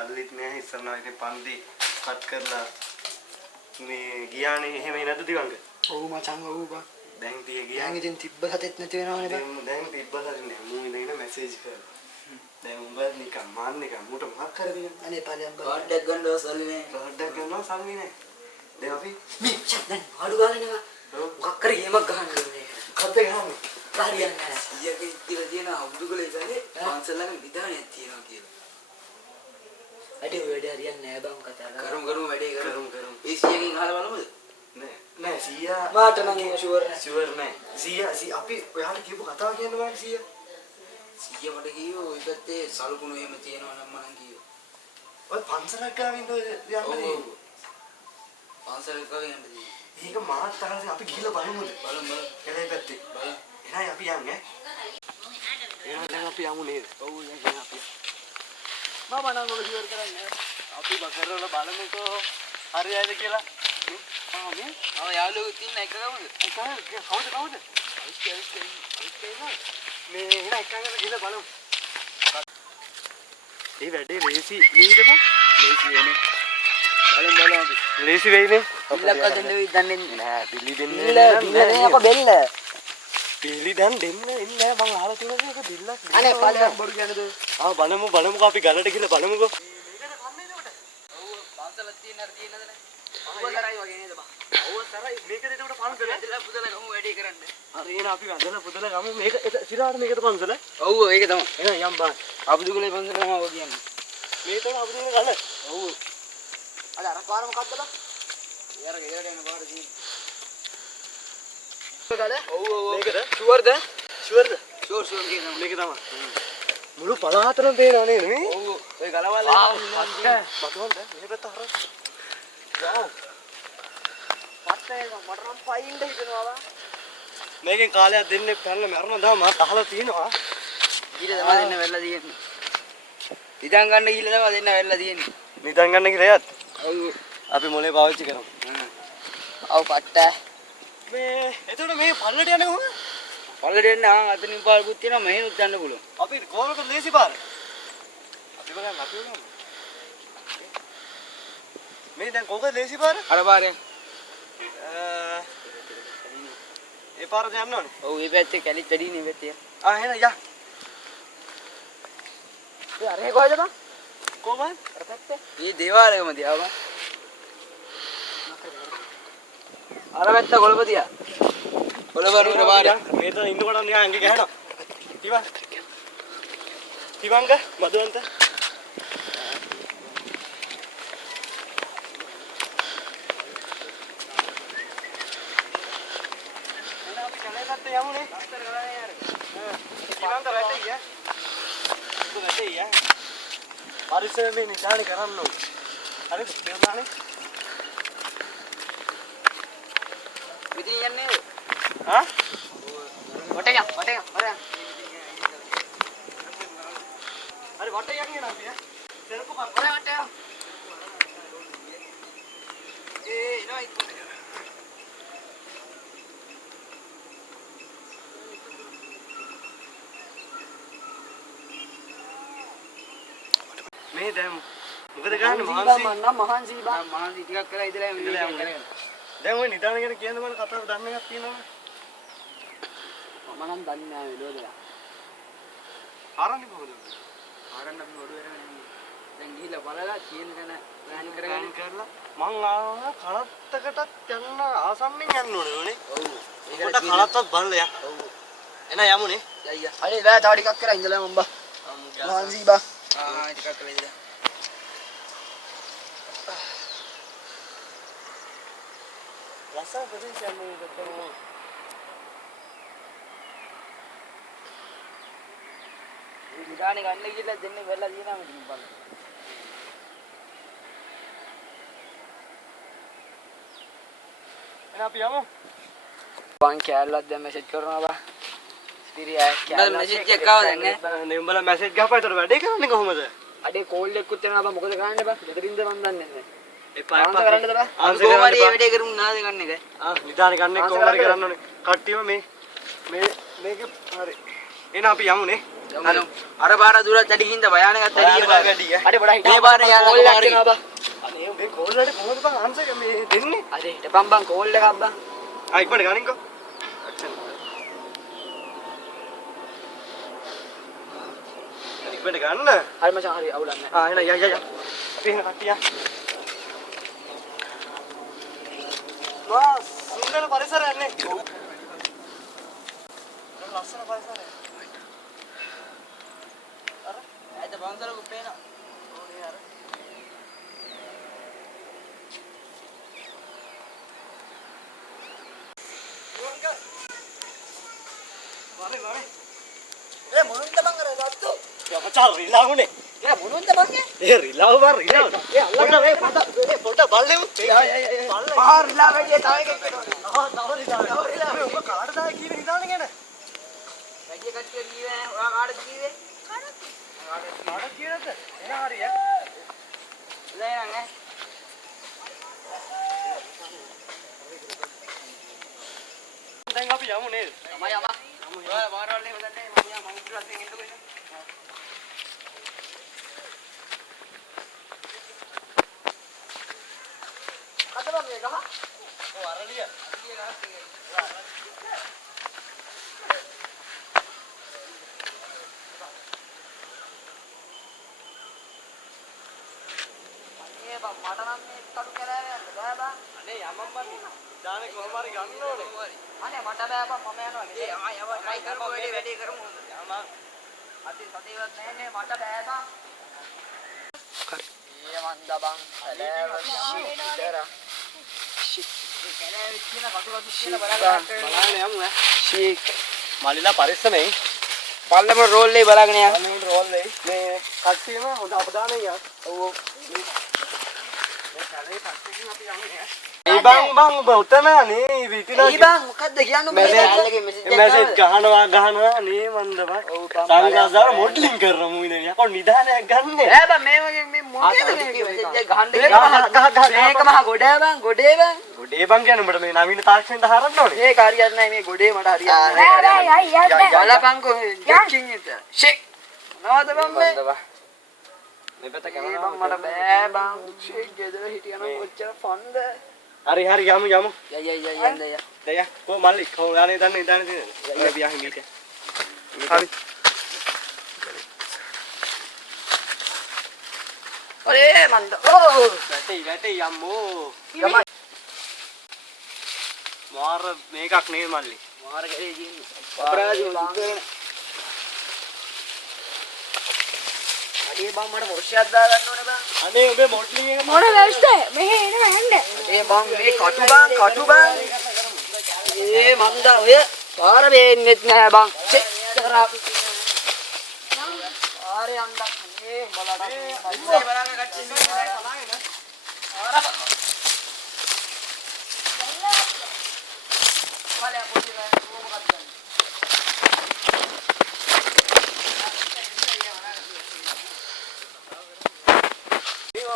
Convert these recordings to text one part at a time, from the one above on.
කල්ලිත් නෑ ඉස්සරනවා ඉතින් පන්ති කට් කරලා මේ ගියානේ එහෙම නේද දිවංග? ඔව් මචං ඔව් බං. දැන් තිය ගියා. දැන් ඉතින් තිබ්බ සතෙත් නැති වෙනවනේ බං. දැන් තිබ්බ සතෙත් නෑ. මූ ඉඳගෙන මැසේජ් කරා. දැන් උඹ නිකන් මාන්න එක මුට මොකක් කරගෙන අනේ ඵලයන් බං. කාඩ් එකක් ගන්නව සල්ලි නෑ. කාඩ් එකක් ගන්නවා සල්ලි නෑ. දැන් අපි මේ දැන් ආඩු ගාලා නේ බං. මොකක් කර ගේමක් ගහන්න ඕනේ. කද්ද ගහන්නේ. හරියන්නේ නැහැ. ඊයක ඉතිලා තියෙන අවුදුගලේ ඉතලේ පන්සල් ළඟ විධානයක් තියෙනවා කියලා. අඩේ ඔය වැඩේ හරියන්නේ නැහැ බං කතා කරලා. කරුම් වැඩේ කරුම්. ඒ 100කින් අහලා බලමුද? නෑ 100 මාට නම් ඒක ෂුවර් නෑ. ෂුවර් නෑ. 100 අපි ඔයාලට කියපු කතාව කියන්න බෑ 100. 100 මට කිව්වෝ ඔය පැත්තේ සලකුණු එහෙම තියෙනවා නම් මං කිව්වෝ. ඔය පන්සලක් ගාවින්ද යන්නේ. පන්සලක් ගාවින් යන්නේ. ඒක මාත් තරහසේ අපි ගිහිල්ලා බලමුද? බලමු. කැලේ පැත්තේ. බලමු. එහෙනම් අපි යන්නේ. එහෙනම් දැන් අපි යමු නේද? ඔව් දැන් අපි. මම නම් ඔය ෂුවර් කරන්නේ. අපි බකරවල බලමුකෝ හරියයිද කියලා. යාළුවෝ ඉන්න එක ගමද? කවුද? මේ එහෙනම් එකකට ගිහලා බලමු. ඒ වැඩේ ලේසි නේද බං? ලේසි වෙන්නේ. බලමු අපි. ලේසි වෙයිනේ. ඉල්ලක් අදින්න වෙයි දන්නේ නෑ බිලි දෙන්නේ බිල්ල අප බෙල්ල. බිලි දැන් දෙන්න එන්නේ නෑ මං අහලා තියෙනවා ඒක බිල්ලක්. අනේ ඵලයන් බොරු කියනද? බලමුකෝ අපි ගලට ගිහලා බලමුකෝ. පන්සලක් තියෙන අර තියෙනද නේ? අවතරයි වගේ නේද බං? අවතරයි මේකද ඒකට පන්සල. ඇදලා පුදලා ගමු වැඩේ කරන්න. හරි එහෙනම් අපි වැඳලා පුදලා ගමු මේක සිරාට මේකට පන්සල. ඔව් ඒක තමයි. එහෙනම් යම් බං. අපදුගලේ පන්සල තමයි ඔය කියන්නේ. මේ තමයි අපිට ඉන්න ගල. ඔව්. අර පාර මොකක්ද බං? යාර ගෙදරට යන පාර තියෙන්නේ. ගල? ඔව්. මේකද? ෂුවර්ද? ෂුවර්ද? ෂුවර් කියන මේක තමයි. මුළු පළාතම පේනව නේද මේ? ඔව්. ඔය ගලවල් මතවන්ද? මේ පැත්ත හරහා. වව්. පත්තේ මට නම් පයින්ද හිතනවා බං. මේකෙන් කාලයක් දෙන්නේ පැනලා මරන දා මාත් අහලා තියෙනවා. ඊට තමයි දෙන්න වෙලා තියෙන්නේ. ඉතින් ගන්න ගිහලා තමයි දෙන්න වෙලා තියෙන්නේ. නිදන් ගන්න කියලා යත්. ඔව්. අපි මොලේ පාවිච්චි කරමු. ඔව් පට්ට. මේ එතකොට මේ පල්ලට යන්නේ කොහොමද? පල්ලට එන්න අතනින් පාරකුත් තියෙනවා මෙහෙනුත් යන්න පුළුවන්. අපි කොහොමද ලේසි පාර? අපි බලන්න. මේ දැන් කොහොමද ලේසි පාර? අර පාරේ. ඒ පාරද යන්න ඕනේ. ඔව් මේ පැත්තේ කැලිත් වැඩි නේ පැත්තේ. එහෙනම් යා. ඒ අරේ කොහෙද බං? කොහොමද? අර පැත්තේ. මේ දේවාලයම තියා බං. අර පැත්ත කොළපතියා. කොළබරුර පාරේ. මේ තන ඉන්නකොට නිකන් ඇඟේ ගහනවා. තිවංග මදුවන්ත. යමුනේ. තිවංග වැටෙයි ඈ. ඒක වැටෙයි ඈ. පරිස්සමෙන් නිදානේ කරන්න ඕනේ. හරිද? දෙවනානේ. ඉතින් යන්නේ. හා? වටේ යම් වරයන්. හරි වටේ යන්නේ නැති ඈ. සෙරපු කර. වටේ යම්. එනවා මේ දැන් මොකද ගන්න මහන්සි මහන්සි මහන්සි බං. මහන්සි ටිකක් කරලා ඉදලා යන්නේ. දැන් ඔය නිදාන ගැන කියන්න මම කතාව දන්න එකක් තියෙනවනේ. මම නම් දන්නේ නැහැ වෙලෝදලා. ආරන්නේ කොහොමද? ආරන්න අපි ඔඩු වෙරගෙන ඉන්නේ. දැන් ගිහිල්ලා බලලා කියන තැන ප්ලෑන් කරගෙන කරලා මං ආවම කලත්තකටත් යන්න ආසන්නෙන් යන්න ඕනේ. ඔව්. ඒකට කලත්තත් බලලා යන්න. ඔව්. එන යමුනේ. යයියා. අනේ බෑ තව ටිකක් කරලා ඉඳලා මම බං. මහන්සි බං. ටිකක් කරලා ඉදලා. ලස්සන ප්‍රදේශයක් මේ දෙකම. විඩානේ ගන්න ගිහලා දෙන්නේ වෙලා දිනනවා මම බලන්න. එන අපි යමු. බං කැලලක් දැන් මෙසේජ් කරනවා බං. ස්පිරියා බල මෙසේජ් එකක් ආවා දැන් නේ. නේ උඹලා මැසේජ් ගහපුවා ඒතර වැඩේ කරන්නේ කොහොමද? අඩේ කෝල් එකකුත් එනවා බං මොකද කරන්නේ බං? දෙතරින්ද මන් දන්නේ නැහැ. එපා ආන්සර් කරන්නද බං? අපි කොහොම හරි මේ වැඩේ කරමු නාද ගන්න එකයි. නිදාන ගන්න කොහොමද කරන්න ඕනේ? කට්ටියම මේක හරි. එන අපි යමුනේ. අර පාර දුරට වැඩි හින්දා භයානකත් වැඩි වැඩි. අර බඩ හිටපන්. මේ පාරේ යන්න කෝල් එකක් මාරි. දෙනවා බං. අනේ මේ කෝල් වලට කොහොමද බං ආන්සර් මේ දෙන්නේ? අර හිටපන් බං කෝල් එකක් බං. ආ ඉක්මනට ගනින්කෝ. ඉක්මනට ගන්න. හරි මචං හරි අවුලක් නැහැ. ආ එන ය. අපි එන කට්ටිය. වාස් සුන්දර පරිසරයක් නේ. ලස්සන පරිසරයක්. ඇයිද බංසලක පේනවා. ඕනේ අර. වරේ. ඒ මොනුන්ද බං අර රත්තු? යකචාර රිලාවුනේ. ඒ මොනුන්ද බං ඒ? ඒ රිලාව බං රිලාව. පොඩ බල්ලෙමුත්. පාර රිලා වැඩි තව එකක් වෙනවා. තව රිලාව. ඔබ කාටද කීවේ රිලාවනේ ගැන? වැඩි කට්ටිය කීවේ ඔයා කාටද කීවේ? කාටද කියනද? එන හරිය. නෑ නෑ. දැන් අපි යමු නේද? යම. ඔයා වාරවල් එහෙම දැන්නේ මම ඉස්සරහට එන්නකො ඉන්න. කතබම් මේ ගහ. ඔව් අරලිය. මට නම් මේ කඩු කැලෑව යන්න බෑ බං. අනේ යමම් බං. දානේ කොහොම හරි ගන්න ඕනේ. අනේ මට බෑ බං මම යනවා. ඒ ආ යව try කරමු වැඩේ කරමු. යම. අතින් සතේවත් නැහැ මට බෑ බං. ඒ මන්ද බං. කැලෑව විතර. ඒ කැලෑව කියන කටුවක් කියන බලන්න යමු ඈ. ෂීක්. මල්ලිලා පරිස්සමෙන්. පල්ලම රෝල් එකේ බලාගෙන යන්න. අනේ රෝල් එක. මේ කට්ටියම හොඳ අපදානේ යා. ඔව්. ඒ බං ඔබ උතන නේ විතිලා. ඊ බං මොකද්ද කියන්නේ මේ මැසේජ් ගහනවා නේ මන්ද බං. සංගාසාර මොඩලින් කරන මුයිනේ යකෝ නිදානයක් ගන්න. ඈ බං මේ මොකේද මේ මැසේජ් එක ගහන්න මේක මහ ගොඩේ බං ගොඩේ බං කියන්නේ උඹට මේ නවීන තාක්ෂණයට හරන්න ඕනේ. මේක හරියන්නේ නැහැ මේ ගොඩේ මට හරියන්නේ නැහැ. බලපංකෝ ඩෙකින් එක. ෂෙක්. නවද බං මේ? මේ පැත්ත ඒ බං මට බෑ බං. ෂෙක් ගෙදර හිටියනම් කොච්චර ෆන්ද. හරි යමු. යන්න. දයා කො මල්ලි කො ගානේ දන්නේ තියෙන්නේ. යන්න බියා හිමීට. හරි. ඔරේ මන්ද. ඕ වැටේ යම්මෝ. යමයි. මාර මේකක් නේ මල්ලි. මාර ගලේ දින්නේ. අපරාධ බං. අඩේ බං මට මොර්ෂයක් දාගන්න ඕනේ බං. අනේ ඔබේ මොඩ්ලින් එක මොන වැස්තේ මෙහෙ එනවා යන්න. ඒ බං මේ කටු බං. ඒ මන්ද ඔය පාර වෙන්නෙත් නෑ බං. චෙක් කරා. පාරේ යන්න මේ බලන්න. බලාගෙන කට්ටිය ආර. බලය පොඩි මොකක්ද?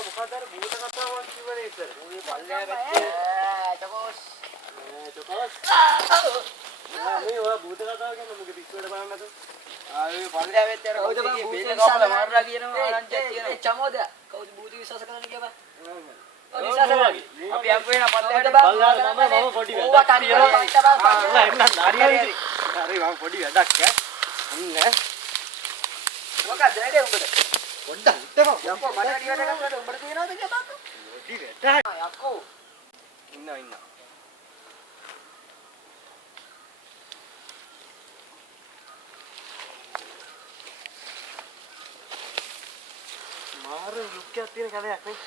මොකදර භූත කතාවක් කිව්වනේ ඉතින්. ඔය පල්ලෙය වැච්ච චකොස්. මේ ඔය භූත කතාව ගැන මොකද පිස්සුවට බලන්න නැතු. ආයේ පල්ලෙය වැච්ච අර කවුද බං බේල කපලා මාරලා කියනවා අරන්ටක් කියනවා. චමෝද කවුද භූත විශ්වාස කරන්න කියලා අපි යම් වෙන පල්ලෙයට බල්ලාට මම පොඩි ඕවා වැඩක් තනියම හරි මම පොඩි වැඩක් ඈ. මොකක්ද වැඩේ උඹට? පොඩ්ඩක් හිටපන්. යකෝ මට වැඩි වැඩක් කරලා උඹට තියනවද කියලා බලන්න. පොඩි වැඩක්. යකෝ ඉන්න. මාර ලුක්කයක් තියෙන කලයක් නේ.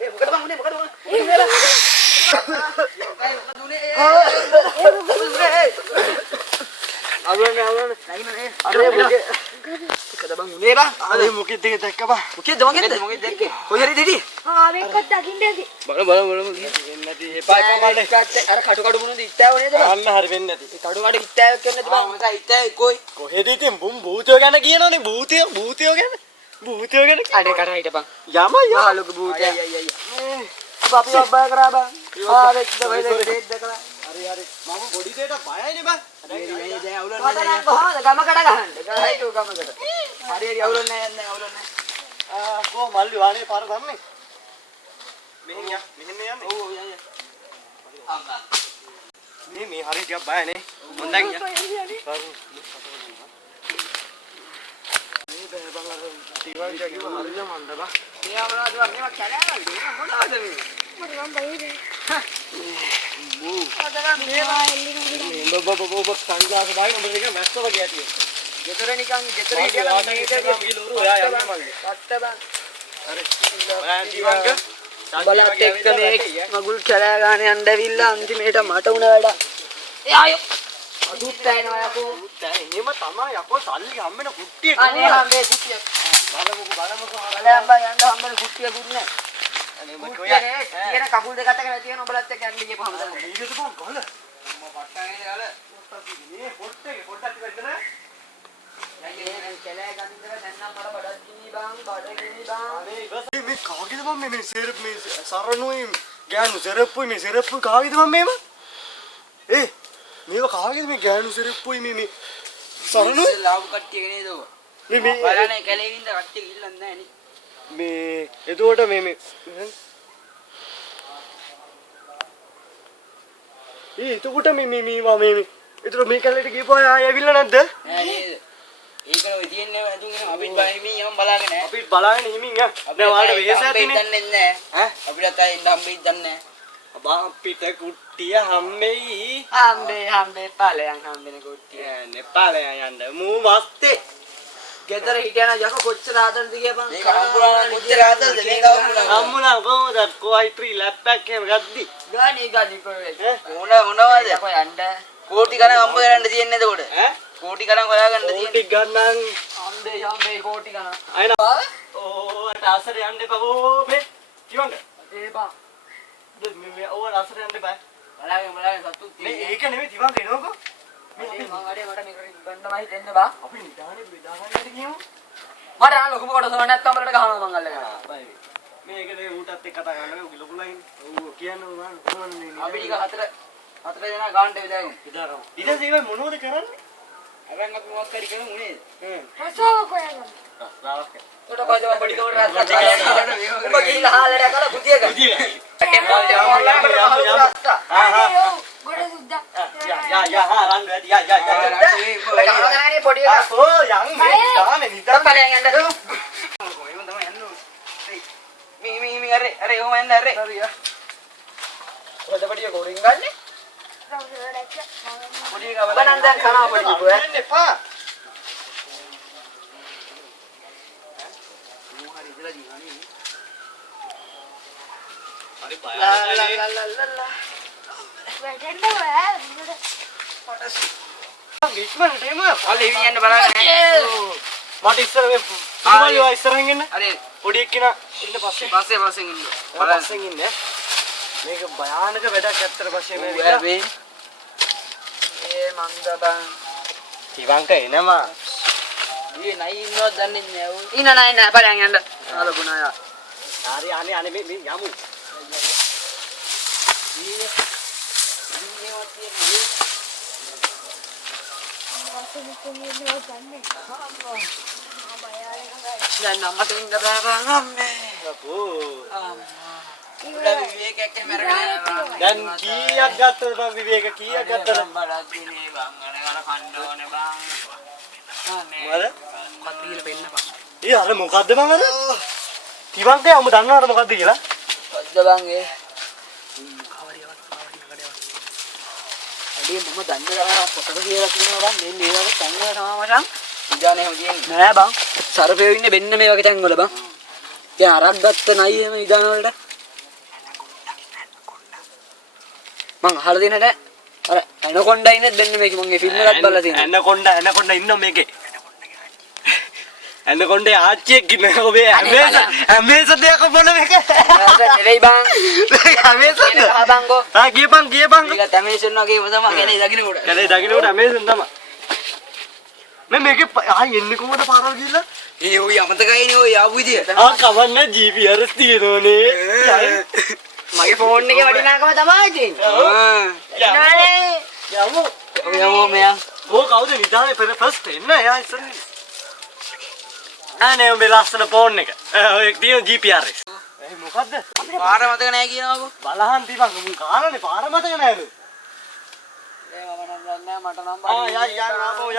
ඒ මොකද බං උනේ මොකද බං? මොකද උනේ? අවුලන්නේ. අර මොකද? මොකද බං උනේ බං? අනේ මොකෙද දෙක දැක්ක බං. මොකද දැක්කේ? කොහේ හරි දිදී? ආවෙක්වත් දකින්න ඇති. බලමු. වෙන්නේ නැති එපා කොමාලේ. අර කටු මුණුද ඉත්තාව නේද බං? අන්න හරි වෙන්නේ නැති. කටු ඉත්තාවක් කරන්නද බං? මට ඉත්තාව කොයි? කොහෙද ඉතින් භූතයෝ ගැන කියනෝනේ භූතයෝ ගැන. අඩේ කඩ හිටපන්. යම යාළුක භූතය. අපි ඔබ්බා කරා බං. ආවෙත් දෙයක් දැකලා. හරි මම පොඩි දෙයට බයයිනේ බං. මේ දැන් අවුලක් නැහැ. කොහොමද ගමකට ගහන්න? ගහයිටෝ ගමකට. හරි හරි අවුලක් නැහැ යන්නේ අවුලක් නැහැ. කො මල්ලි වානේ පාර දන්නේ. මෙහෙන් යන්නේ. ඔව් යන්න. මේ හරි ටිකක් බයනේ. හොඳයි යා. මේ බෑ බං අර ටිකක් කිව්ව හරියම මන්ද බං. මේ අවුලක් මේවා කැලෑවල් දෙන මොනවද මේ? මට නම් බයිනේ. ඔබ සංග්ලාස දාගෙන ඔබ නිකන් මැස්ස වගේ ඇති. ගෙදර නිකන් ගෙදර හිටියලා මේ ලෝරු ඔයා යන්න මගේ. පට්ට බං. හරි. ඔයා ටිකක් බලත් එක්ක මේ මගුල් කැලෑ ගන්න යන්න ඇවිල්ලා අන්තිමේට මට උන වැඩ. එයායෝ අදුත් ඇයනවා යකෝ. එහෙම තමයි යකෝ සල්ලි හම්බෙන කුට්ටිය. අනේ හම්බේ කුට්ටිය. බලමුකෝ. බලයන්බා යන්න හම්බෙන කුට්ටියකුත් නෑ. අනේ කුට්ටිය මොකෝයා. තියෙන කකුල් දෙක අතක තියෙන ඔබලත් එක්ක යන්න ගියපුවම තමයි. ඊට බං ගල. මම පට්ටානේ ගල. මේ පොට්ටේ පොට්ටක් ටිකක් ඉන්න. යන්නේ කැලෑ ගන්නදර දැන් නම් මට බඩගිනි බං බඩගිනි බං. අනේ ඉවස මේ කාගේද මම මේ සෙරප් මේ සරණුයි ගෑනු සෙරප්පුයි මේ සෙරප්පුයි කාගේද මම මේව? මේව කාගේද මේ ගෑනු සෙරප්පුයි මේ සරණුයි ලාභ කට්ටියක නේද ඔය? මේ බලන්නේ කැලේ ඉන්න කට්ටිය ගිල්ලන්නේ නැහැ නේ. මේ එතකොට මේ එතකොට මේ එතකොට මේ කැලේට ගිහපුවා ආයෙ ඇවිල්ලා නැද්ද? නෑ නේද? ඒකන ඔය තියන්නේ අඳුන්ගෙන අපිත් බහිමින් යම් බලාගෙන නැහැ. අපිත් බලාගෙන හිමින් යන්න. දැන් ඔයාලට වෙහෙස ඇතිනේ. දන්නේ නැහැ. ඈ අපිටත් ආයෙ ඉන්න හම්බෙයි දන්නේ නැහැ. බා පිට කුට්ටිය හම්බෙයි. හම්බේ පාලයන් හම්බෙන කුට්ටිය. නෙපාලේ යන්න මූ වස්තේ. ගෙදර හිටියන යක කොච්චර ආතල්ද කියපන්. මේක හම්බුණා කොච්චර ආතල්ද මේක හම්බුණා. හම්බුණා කොහොමද කොයි3 ලැප්ටොප් එකම ගද්දි. ගානි කොහෙද? මොනවද? යකෝ යන්න. කෝටි ගණන් හම්බ කරන්න තියෙන්නේ එතකොට. ඈ කෝටි ගණන් හොයාගන්න තියෙන්නේ. කෝටි ගණන් හම්බේ කෝටි ගණන්. අයන ඕ අතසර යන්න එපා ඕ මේ කිවංග ඒපා. මේ ඕ අතසර යන්න එපා බලාගෙන සතුත් මේ ඒක නෙමෙයි තිබංග එනකො මේ මම වැඩේ මට මේක ගන්නමයි දෙන්න බා. අපි නිදානේ බෙදාගන්නට කියමු මට අර ලොකුම කොටස නැත්තම් වලට ගහනවා මං අල්ලගෙන. මේකනේ ඌටත් එක්ක කතා කරන්න ඔය ලොකු ලයින් ඔව් කියන්නේ මම කොහොමද අපි ටික හතර දෙනා ගාන්න බෙදාගමු. ඉදාරම් ඊට පස්සේ මොනවද කරන්නේ අරන් අපි මොකක් හරි කරමු නේද? රසව කොයගම. රාවක් උඩ කොයිද පොඩි කවුරු රාත් ඔබ ගිහිල්ලා හාලට කලා බුදිය ගන්න. ගොඩ සුද්දා. යා හා රන් වැඩි යා ගහගන්නේ පොඩි එකා. ඕ යන් මේ දානේ නිදා බලයන් යන්න. කොහෙම තමයි යන්නේ. මේ අර ඔහම යන්න අර. හරියා. ඔය දෙපඩිය කොරින් ගන්නේ? රවුල දැක්ක. පොඩි එකා බලන්න දැන් කනවා පොඩි කිව්ව. යන්න එපා හරි ඉඳලා දිනන්නේ. හරි ලා. වැටෙන්න බෑ. ඉක්මනට එම ඔල්ලේ හිමින් යන්න බලන්න. මට ඉස්සර මේ පුදුමයි ඔය ඉස්සරහින් ඉන්න හරි. පොඩි එක්කිනා ඉන්න පස්සේ පස්සෙන් ඉන්න. පස්සෙන් ඉන්න මේක භයානක වැඩක් ඇත්තට පස්සේ මේ විලා ඒ මන්ද බං. ඉවංක එනවා ඊ නයි ඉන්නවද දන්නේ නැහැ උන්. ඉන්න නෑ බලයන් යන්න. ආලබුණා යා. හරි අනේ මේ යමු දැන් අම්මට ඉන්න බෑ බං අම්මේ. අපෝ උඩ විවේකයක් මැරගෙන යනවා. දැන් කීයක් ගත්තද බං විවේක කීයක් ගත්තද බලක් දිනේ බං අර කන්න ඕනේ බං. මොකද කත්තිල පෙන්න බං. අර මොකද්ද බං අර ඉවංකේ අම්ම දන්නවද මොකද්ද කියලා ඔද්ද බං ඒ කවරියවත් අඩේ මම දන්නේ නැහැ පොතක කියලා කියනවා බං මේ වගේ තැන් වල තමයි මචං ඉදානේ එහෙම කියන්නේ නෑ බං සර්පයෝ ඉන්නේ මෙන්න මේ වගේ තැන් වල බං දැන් අරක් ගත්ත නයි එහෙම ඉදාන වලට මං අහලා දෙන්නේ නැහැ අර ඇනකොන්ඩා ඉන්නේ මෙන්න මේකේ මං ඒ ෆිල්ම් එකත් බලලා තියෙනවා ඇනකොන්ඩා ඉන්න මේකේ ඇනකොන්ඩේ ආච්චියෙක් ඉන්නේ ඔබේ ඇමේස දෙයක් මොන මේක නෙවෙයි බං ඇමේසද බංගෝ ගියපන් ඒක ඇමේසන් වගේ තමයි කනේ දකින්න උඩ කනේ දකින්න උඩ ඇමේසන් තමයි මේකේ ආයි එන්නේ කොහොමද පාරවල් ගිහලා ඒ ඔය අමතකයිනේ ඔය ආපු විදිය කවන්න GPRS තියෙනෝනේ මගේ ෆෝන් එකේ වටිනාකම තමයි තියෙන්නේ. යමු. යමු මෙයා. ඕ කවුද නිදානේ ෆස්ට් එන්න එයා ඉස්සරහ. අනේ උඹේ ලස්සන ෆෝන් එක. ඔය තියෙන GPRS. මොකද්ද? පාර මතක නැහැ කියනවාකෝ. බලහන් තිබන් මු කාරනේ පාර මතක නෑලු. මට නම්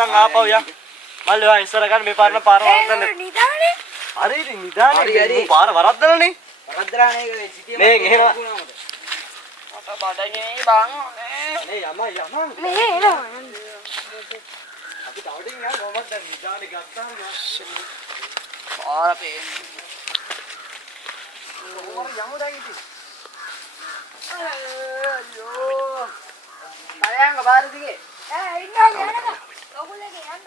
යන් ආපහු යන්. මල්ලෝ ඉස්සර ගන්න මේ පාරන පාර වරද්දන්න. නිදානේ. හරි ඉතින් නිදානේ පාර වරද්දනනේ. වරද්දලා නේද සිටියේ. මේ එහෙම. මට බඩගිනි බං. නේ යම. මේ එනවා. අපි තවටින් යන් කොහොමද දැන් නිදානේ ගත්තාම පාර පේන්නේ. යමු දැන් ඉතින්. අයියෝ. බලයන්ග පාර දිගේ. ඉන්නවා යනවා. ඔගොල්ලෝ යන්න.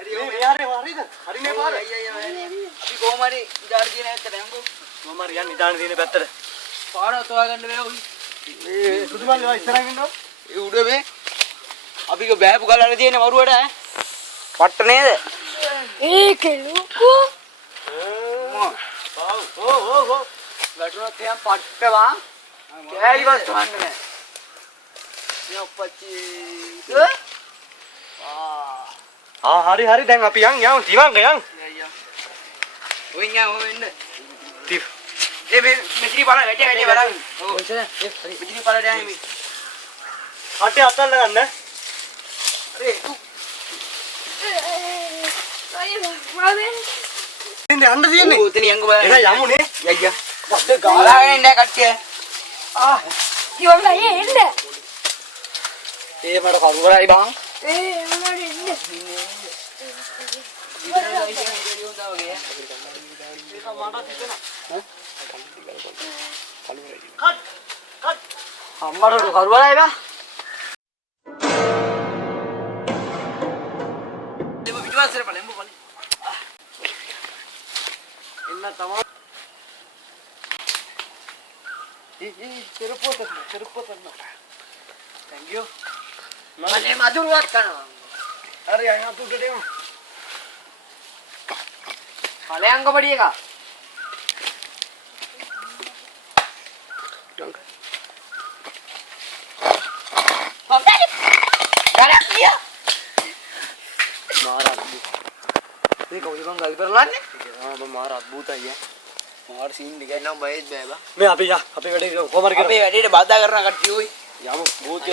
මේ යාරේ හරිද? හරි මේ පාර. අපි කොහොම හරි ඉදාර දින ඇත්තට යන්කෝ. කොහොම හරි යන් නිදානේ තියෙන පැත්තට. පාර ඔතවා ගන්න බෑ ඔයි. මේ සුදුමල් ඔය ඉස්සරහින් ඉන්නවා. ඒ උඩ මේ අපි බෑපු ගලන තියෙන වරුවට ඈ. පට්ට නේද? ඒක ලුකෝ. ඕ. වැටුණොත් එහෙනම් පට්ටවා. කෑලිවත් වහන්න නෑ. මේ ඔප්පච්චි. හරි දැන් අපි යන් තිවංග යන්. ඔයින් යා ඔය වෙන්න. තිව. ඒ මෙතිරි බලන්න වැටේ බලන්න. ඔව්. මෙතිරි බලන්න යන්නේ මේ. කටේ අතල්ල ගන්න. අරේ තු. ඉතින් යන්න තියෙන්නේ. ඔව් එතන යංග බලන්න. එහෙනම් යමුනේ. යයියා. ගාලාගෙන ඉන්න කට්ටිය. ඉවම එන්න. ඒ මට කරුවරයි බං. උඹට එන්න. අම්මට කරුවරයි බං. දෙම පිටවස්සේ බලමු බලමු. එන්න තමයි. ചെറുപ്പോ തന്നോ. Thank you. මනේ මදුරුවක් කරනවා. අර යන්න උඩට යමු. ඵලයන්ග පඩි එක. මේ කවුද බං ගල් කරලන්නේ? මාර අද්භූතයි. මාර සීන් දෙකක් නම් බයෙත් බෑ බා. මේ අපි අපේ වැඩේ කොහමද කරන්නේ? අපේ වැඩේට බාධා කරන කට්ටිය ඔයි. යමු. භූතය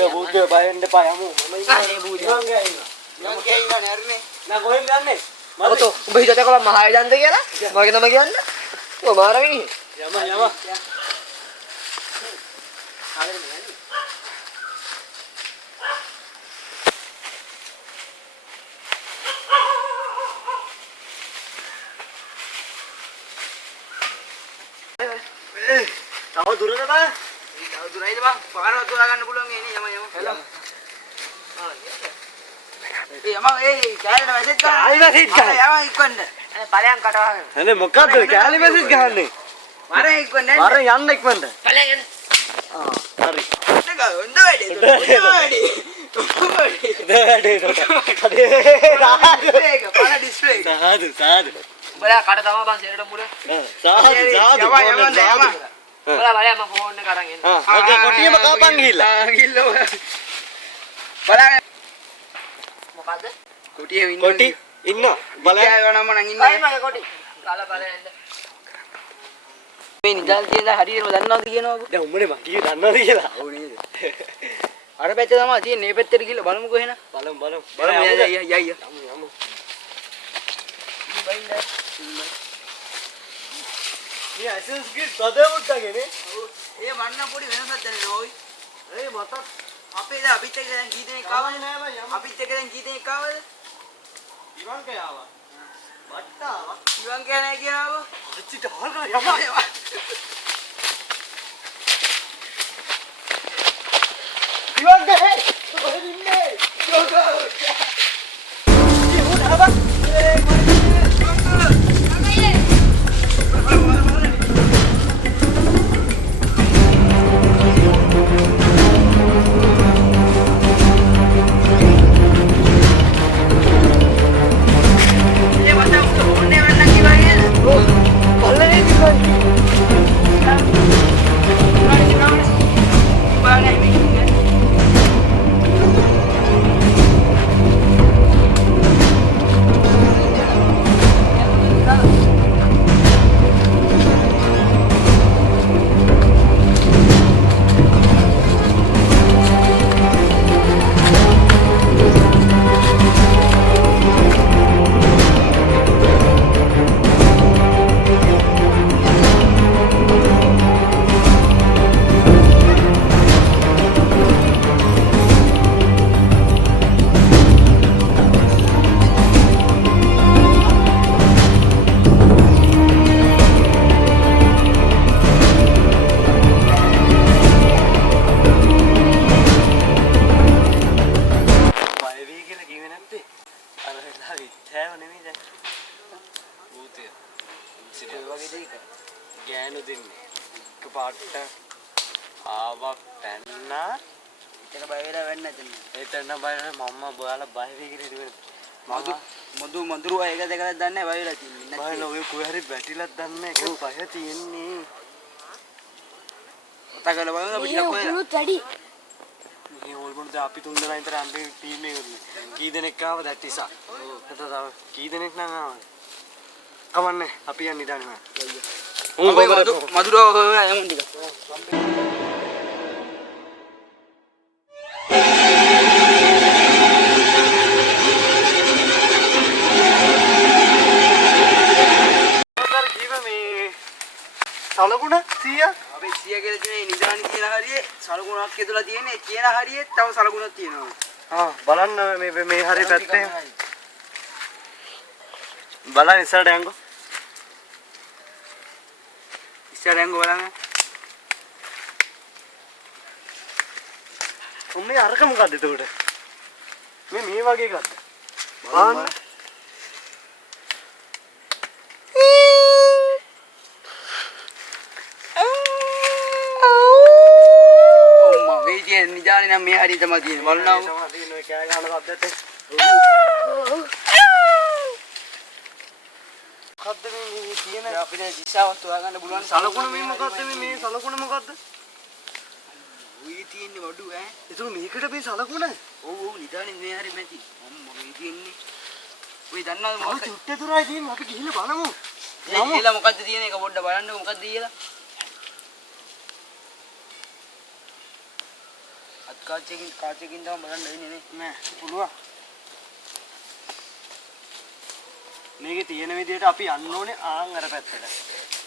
බය වෙන්න එපා යමු. මම අනේ භූතය. ඉන්නවා. ඉන්නවා ඉන්නවා. මං කියයින්නේ නෑරනේ. නෑ කොහෙන්ද යන්නේ? ඔතෝ උඹ හිතට කොල්ල මහාය දන්ද කියලා? මගේ නම කියන්නේ. ඔය මාර මිනිහ. යම. තව දුරද බං? තව දුරයිද බං? පාරවත් හොයා ගන්න පුළුවන් එන්නේ යම. හෙල. ඒ යම කෑල්ලට මැසේජ් කරා. කෑලි මැසේජ් කරා. යම ඉක්වන්න. අනේ ඵලයන් කටවහගෙන. අනේ මොකද්ද කෑලි මැසේජ් ගහන්නේ? මරේ ඉක්වන්න. වර යන්න ඉක්මනට. ඵලයන් යන්න. හරි. හොඳ වැඩේ. ඵල ඩිස්ප්ලේ. සාදු. උඹලා කට තමා බං සෙරට මුල. සාදු. උඹලා බලය මම ෆෝන් එක අරන් එන්න. ඔකේ කොටියම කපන් ගිහිල්ලා. ගිහිල්ලා. බලන්න. මොකද්ද? කොටියේ ඉන්න. කොටි ඉන්න බලන්න. යවනම නම් ඉන්නේ. අයි මගේ කොටි. කාලා බලන්න. මේ නිදාල් කියලා හරියටම දන්නවද කියනවද? දැන් උඹනේ මට කිව්වේ දන්නවද කියලා. ඔව් නේද? අර පැත්තේ තමයි තියෙන්නේ. මේ පැත්තට ගිහලා බලමුකෝ එහෙනම්. බලමු. යයි. යමු. මේ ඇසෙන්ස් ගිස් සදවුට්ටගෙන නේ. ඒ වන්න පොඩි වෙනසක් දැනෙනවා ඔයි. ඒ මට අපේ දැන් අපිත් එක්ක දැන් කී දෙනෙක් ආවද? නෑ බං යමු. අපිත් එක්ක දැන් කී දෙනෙක් ආවද? ඉවන් කෑවා. වට්ටාවා. ඉවන් කියන්නේ කියනවද? අච්චිට හොල්ලා යමු. ඉවන් ගහේ. කොහෙද ඉන්නේ? යෝගා. ඉහුන හබ. Oh, භූතය. ඒ වගේ දෙයක. ගෑනු දෙන්නේ. එකපාරට ආවක් පැන්නා. ඒක බය වෙලා වෙන්නේ නැතන. එතන බයලා මම්ම බාලා බය වෙගෙන ඉතින් මදුරුවා ඒක දෙකක් දන්නේ නැහැ බය වෙලා තින්නේ. බය නෝ ඔය කොහේ හරි වැටිලක් දන්නේ ඒක බය තියෙන්නේ. කතා කරලා බලන්න අපි ටිකක් හොයලා. උගුරුත් වැඩි. මේ ඕල්ගොල්ලෝ දැන් අපි 3 දෙනා විතර අම්බේ ටීම් එකේ උන්නේ. කී දෙනෙක් ආවද ඇටිසා? ඔව්. එතන තව කී දෙනෙක් නම් ආවද? කමන්නේ අපි යන්න ඉඩන්නේ නැහැ. මදුරුවා හොයලා යමු ටික. සලකුණ 100ක් අපි 100 කියලා තියෙන නිදානි කියන හරියේ සලකුණක් ඇතුළේ තියෙන්නේ කියන හරියේ තව සලකුණක් තියෙනවා. බලන්න මේ හරිය පැත්තේ බලන්න ඉස්සරහට යන්කෝ. ඉස්සරහට යන්කෝ බලන්න. මේ අරක මොකද්ද එතකොට? මේ වගේ එකක්ද? බලන්න. නිදානේ නම් මේ හරිය තමයි තියෙන්නේ. බලනවා. තියෙනවා කෑ ගන්න සද්දෙත්. මොකද්ද මේ තියෙන අපිට දිශාවත් හොයාගන්න පුළුවන් සලකුණ මේ මොකද්ද මේ සලකුණ මොකද්ද? උයි තියෙන්නේ වඩු ඈ. ඒක මේකට මේ සලකුණ? ඔව් නිදානේ මේ හරිය මැති. අම්මෝ මේ තියෙන්නේ. උයි දන්නවද මොකක්ද? චුට්ටේ දුරයි තියෙන්නේ. අපි ගිහිල්ලා බලමු. ඊළඟ මොකද්ද තියෙන්නේ? ඒක පොඩ්ඩක් බලන්නකෝ මොකද්ද කියලා. කාචකින් තමයි බලන්න වෙන්නේ නෑ පුළුවන්. මේකේ තියෙන විදිහට අපි යන්න ඕනේ ආන් අර පැත්තට.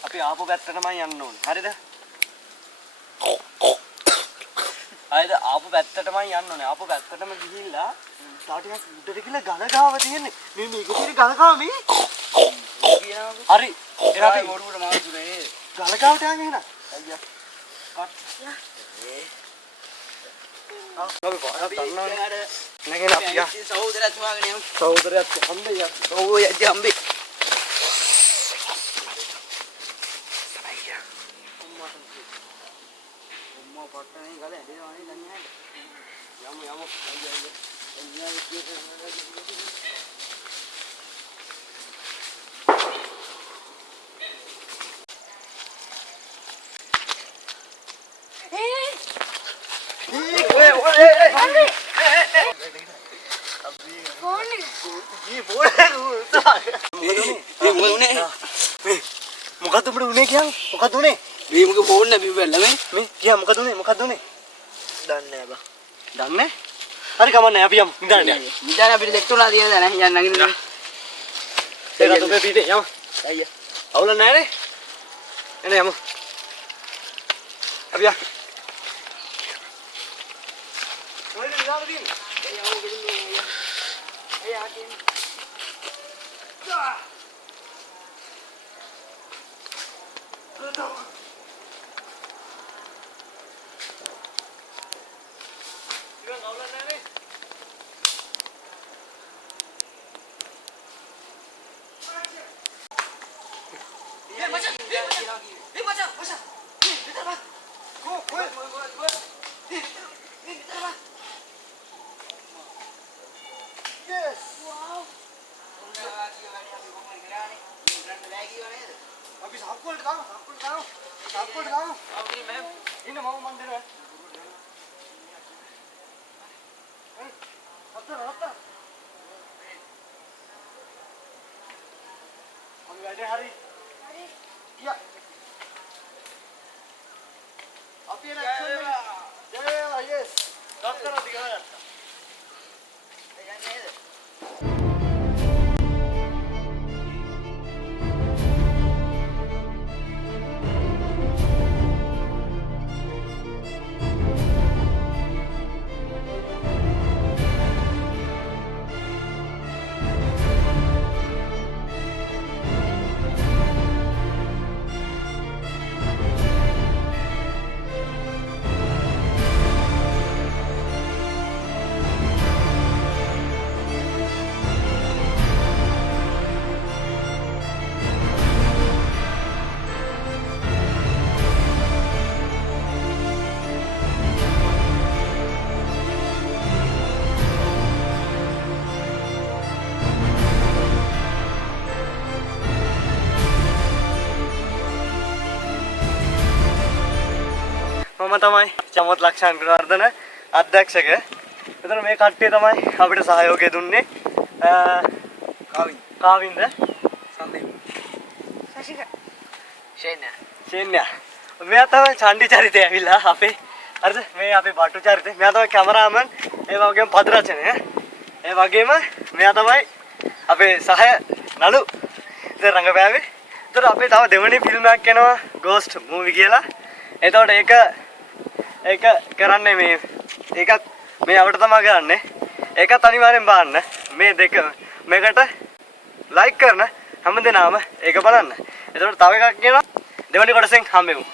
අපි ආපු පැත්තටමයි යන්න ඕනේ. හරිද? ආයෙත් ආපු පැත්තටමයි යන්න ඕනේ. ආපු පැත්තටම ගිහිල්ලා තාටියක් උඩට ගිහලා ගල ගාව තියෙන්නේ. මේ මේකේ තියෙන ගල ගාව මේ. හරි. එහෙනම් අපි මොරුවට මාසුනේ. ගල ගාවට යන්න එහෙනම්. අයියා. අපි පාරක් ගන්නවනේ. නැගෙන අපි යා. සහෝදරයත් හොයාගෙන යමු. සහෝදරයත් හම්බේ යා. ඔව් යද්දි හම්බේ. අම්මා පට්ටනේ ගල ඇදෙනවනේ දන්නේ නැහැ. යමු යමු. මොකද්ද උඹට උනේ කියන්නේ? මොකද්ද උනේ? මේ මොකද ෆෝන් නැ බිව්වල්ලා මේ කියා මොකද උනේ? මොකද්ද උනේ? දන්නේ නැහැ බා. දන්නේ? හරි කමන්නේ අපි යමු. නිදාන්න යමු. නිදාන අපිට දෙක් තුනක් තියෙන දා නැහැ. යන්න නගින්න. ඒක තුඹේ පිටේ යමු. අයියා. අවුල නැහැ නේ? එන්න යමු. අපි යා. කොහෙද නිදාන්න තියෙන්නේ? යමු ගෙලින්නේ. ඒ ආටින්. අපි සාක්කුවලට දාමු. සාක්කුවලට දාමු. ඉන්න මම දෙනවා. අත්ත. අපි වැඩේ හරි. හරි. ගියා. අපි එන ඇක්ෂන් එක. yes. දත්තර දිගට. යන්නේ නේද? මම තමයි චමත් ලක්ෂණ ගුණවර්ධන අධ්‍යක්ෂක. එතන මේ කට්ටිය තමයි අපිට සහයෝගය දුන්නේ. කාවින්ද සන්දීප් සසික ෂේන්යා මෙයා තමයි චණ්ඩි චරිතය ඇවිල්ලා අපේ හරිද මේ අපේ බට්ටු චරිතය. මෙයා තමයි කැමරාමන් ඒ වගේම පද රචනය. ඒ වගේම මෙයා තමයි අපේ සහය නළු ඉතින් රංගපෑවේ. ඒතර අපේ තව දෙවෙනි ෆිල්ම් එකක් එනවා Ghost movie කියලා. එතකොට ඒක කරන්නේ ඒකත් මේ අපිට තමයි කරන්නේ. ඒකත් අනිවාර්යෙන් බලන්න. මේ දෙක මේකට ලයික් කරන හැමදෙනාම ඒක බලන්න. එතකොට තව එකක් කියනවා දෙවෙනි කොටසෙන් හම්බෙමු.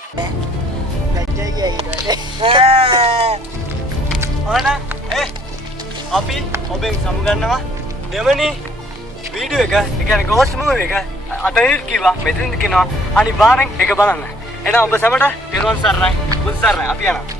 අපි ඔබෙන් සමුගන්නවා දෙවෙනි වීඩියෝ එක. ඒ කියන්නේ Ghost movie එක අතනින් කිව්වා මෙතනින් කියනවා අනිවාර්යෙන් ඒක බලන්න. එහෙනම් ඔබ සැමට පිරුවන් සරණයි. බුදු සරණයි. අපි යනවා.